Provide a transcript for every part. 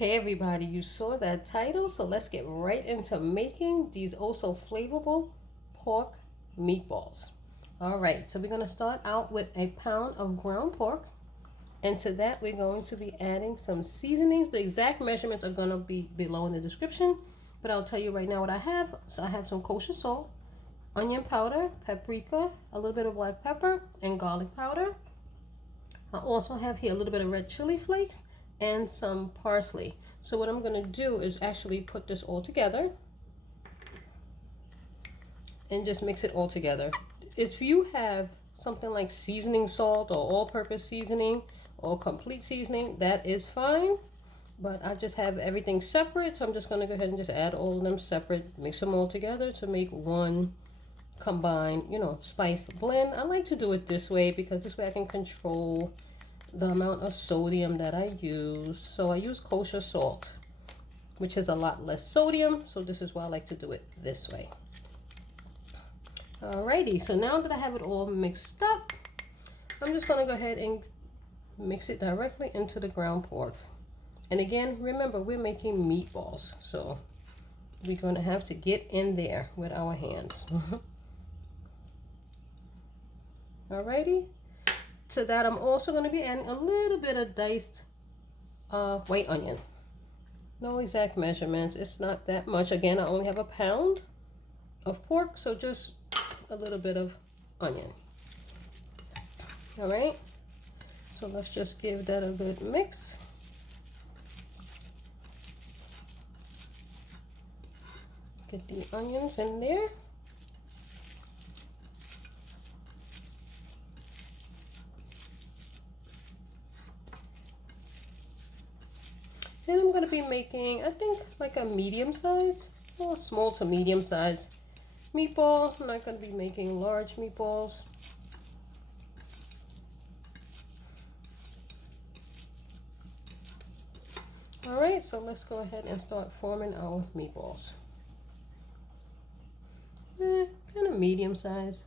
Okay, everybody, you saw that title, so let's get right into making these also flavorful pork meatballs. All right, so we're going to start out with a pound of ground pork, and to that we're going to be adding some seasonings. The exact measurements are going to be below in the description, but I'll tell you right now what I have. So I have some kosher salt, onion powder, paprika, a little bit of black pepper, and garlic powder. I also have here a little bit of red chili flakes and some parsley. So what I'm going to do is actually put this all together and just mix it all together. If you have something like seasoning salt or all-purpose seasoning or complete seasoning, that is fine. But I just have everything separate, so I'm just going to go ahead and just add all of them separate, mix them all together to make one combined, spice blend. I like to do it this way because this way I can control the amount of sodium that I use. So I use kosher salt, which is a lot less sodium, so this is why I like to do it this way. Alrighty, so now that I have it all mixed up, I'm just going to go ahead and mix it directly into the ground pork. And again, remember, we're making meatballs, so we're going to have to get in there with our hands. Alrighty, to that I'm also going to be adding a little bit of diced white onion. No exact measurements, it's not that much. Again, I only have a pound of pork, so just a little bit of onion. Alright, so let's just give that a good mix. Get the onions in there. And I'm going to be making, I think, like a medium size, or small to medium size meatball. I'm not going to be making large meatballs. Alright, so let's go ahead and start forming our meatballs. Kind of medium size.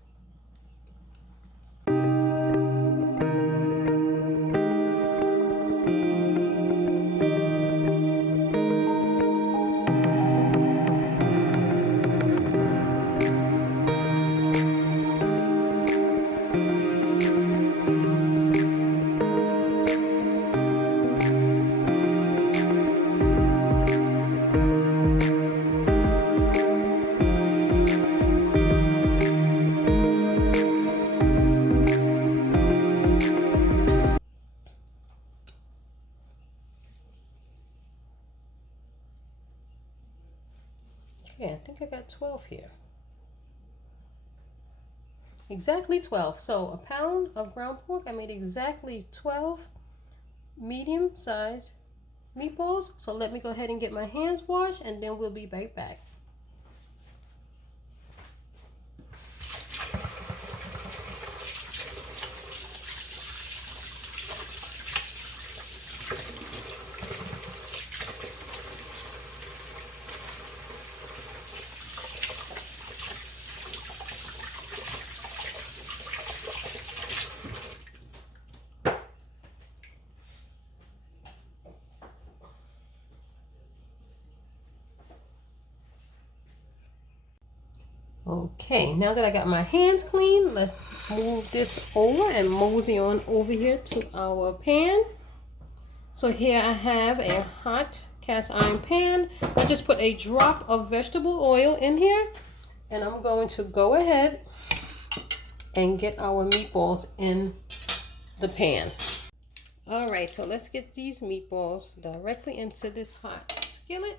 Okay, I think I got 12 here. Exactly 12. So a pound of ground pork, I made exactly 12 medium size meatballs. So let me go ahead and get my hands washed and then we'll be right back. Okay, now that I got my hands clean, let's move this over and mosey on over here to our pan. So here I have a hot cast iron pan. I just put a drop of vegetable oil in here, and I'm going to go ahead and get our meatballs in the pan. All right, so let's get these meatballs directly into this hot skillet.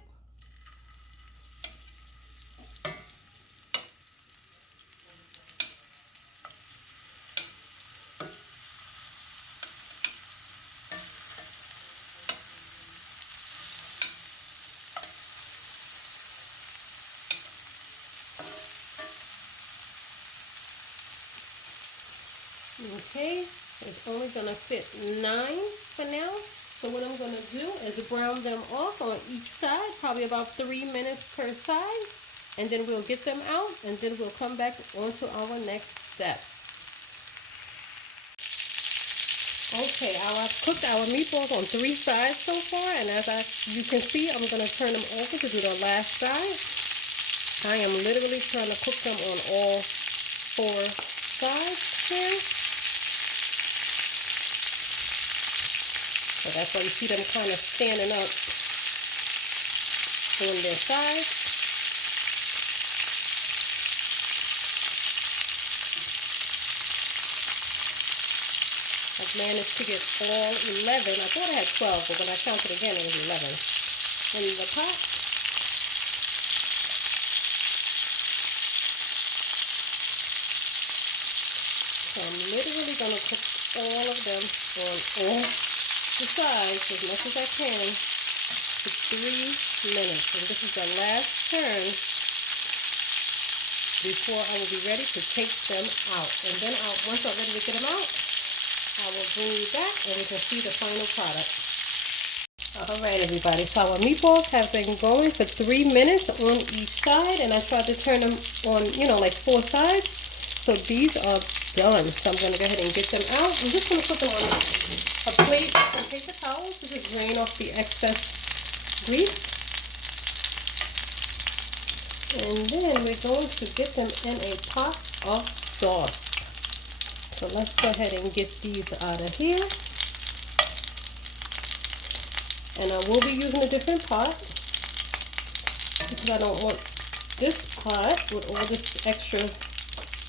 Okay, it's only going to fit 9 for now. So what I'm going to do is brown them off on each side, probably about 3 minutes per side. And then we'll get them out and then we'll come back onto our next steps. Okay, I've cooked our meatballs on 3 sides so far, and you can see, I'm going to turn them over to do the last side. I am literally trying to cook them on all 4 sides here. So that's why you see them kind of standing up on their sides. I've managed to get all 11. I thought I had 12, but when I counted again, it was 11 in the pot. So I'm literally going to cook all of them on all the sides as much as I can for 3 minutes. And this is the last turn before I will be ready to take them out. And then once I'm ready to get them out, I will bring you back and we can see the final product. Alright everybody, so our meatballs have been going for 3 minutes on each side, and I tried to turn them on, like 4 sides. So these are done. So I'm going to go ahead and get them out. I'm just going to put them on a plate with some paper towels to just drain off the excess grease. And then we're going to get them in a pot of sauce. So let's go ahead and get these out of here. And I will be using a different pot because I don't want this pot with all this extra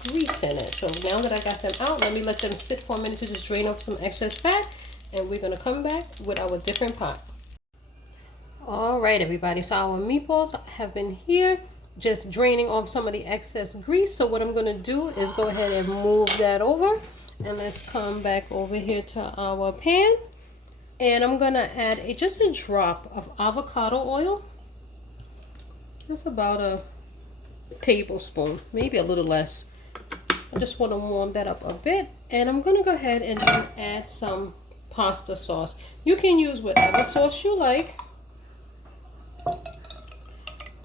grease in it. So now that I got them out, let me let them sit for a minute to just drain off some excess fat, and we're going to come back with our different pot. Alright everybody, so our meatballs have been here just draining off some of the excess grease. So what I'm going to do is go ahead and move that over, and let's come back over here to our pan, and I'm going to add just a drop of avocado oil. That's about a tablespoon, maybe a little less. I just want to warm that up a bit, and I'm going to go ahead and add some pasta sauce. You can use whatever sauce you like,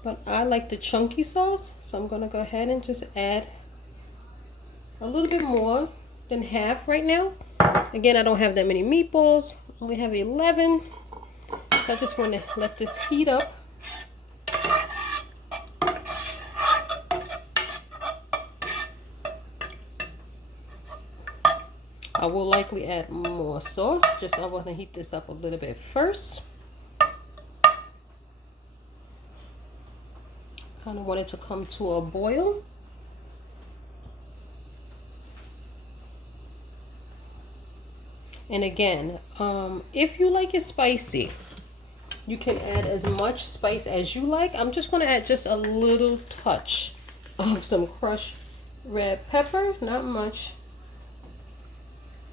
but I like the chunky sauce, so I'm going to go ahead and just add a little bit more than half right now. Again, I don't have that many meatballs, I only have 11, so I just want to let this heat up. I will likely add more sauce, I want to heat this up a little bit first. Kind of want it to come to a boil. And again, if you like it spicy, you can add as much spice as you like. I'm just going to add just a little touch of some crushed red pepper, not much.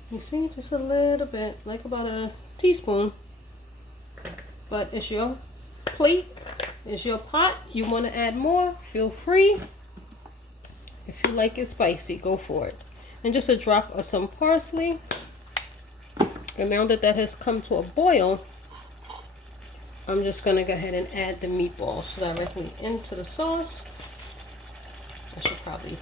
You see, just a little bit, like about a teaspoon. But it's your plate, it's your pot. You want to add more, feel free. If you like it spicy, go for it. And just a drop of some parsley. And now that that has come to a boil, I'm just going to go ahead and add the meatballs directly into the sauce. I should probably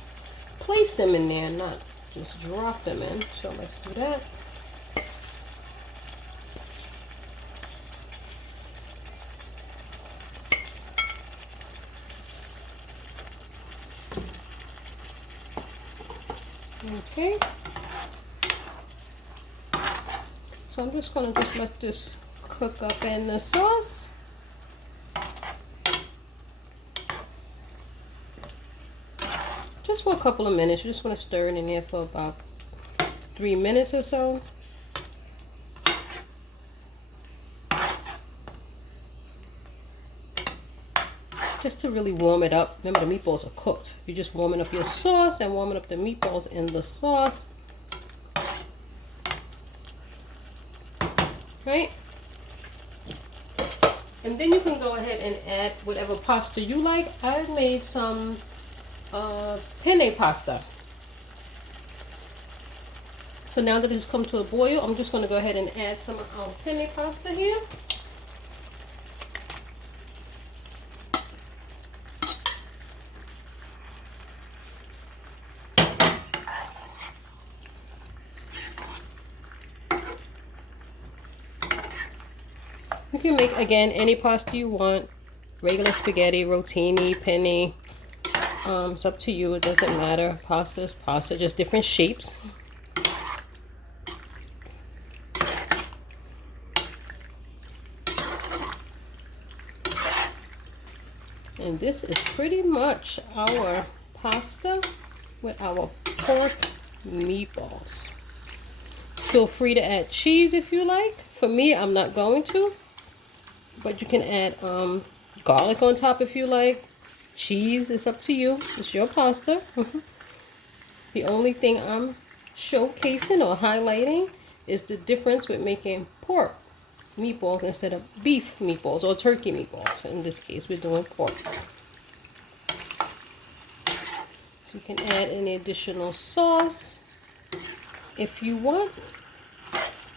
place them in there, not just drop them in. So let's do that. Okay. So I'm just going to just let this cook up in the sauce. Just for a couple of minutes. You just want to stir it in there for about 3 minutes or so. Just to really warm it up. Remember, the meatballs are cooked. You're just warming up your sauce and warming up the meatballs in the sauce. Right? And then you can go ahead and add whatever pasta you like. I made some penne pasta. So now that it's come to a boil, I'm just going to go ahead and add some of our penne pasta here. You can make, again, any pasta you want. Regular spaghetti, rotini, penne. It's up to you. It doesn't matter. Pasta is pasta, just different shapes. And this is pretty much our pasta with our pork meatballs. Feel free to add cheese if you like. For me, I'm not going to. But you can add garlic on top if you like. Cheese is up to you. It's your pasta. The only thing I'm showcasing or highlighting is the difference with making pork meatballs instead of beef meatballs or turkey meatballs. In this case, we're doing pork. So you can add any additional sauce if you want.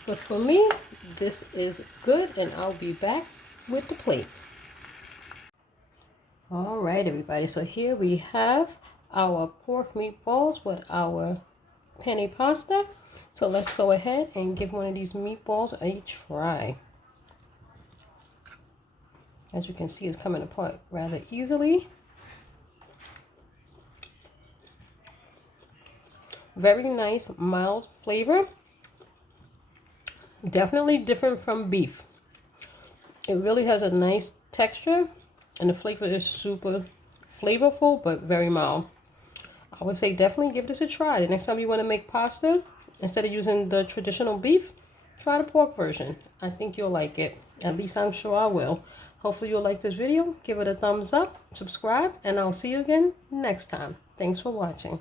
But for me, this is good, and I'll be back with the plate. All right, everybody. So here we have our pork meatballs with our penne pasta. So let's go ahead and give one of these meatballs a try. As you can see, it's coming apart rather easily. Very nice, mild flavor. Definitely different from beef. It really has a nice texture, and the flavor is super flavorful, but very mild. I would say definitely give this a try. The next time you want to make pasta, instead of using the traditional beef, try the pork version. I think you'll like it. At least I'm sure I will. Hopefully you'll like this video. Give it a thumbs up, subscribe, and I'll see you again next time. Thanks for watching.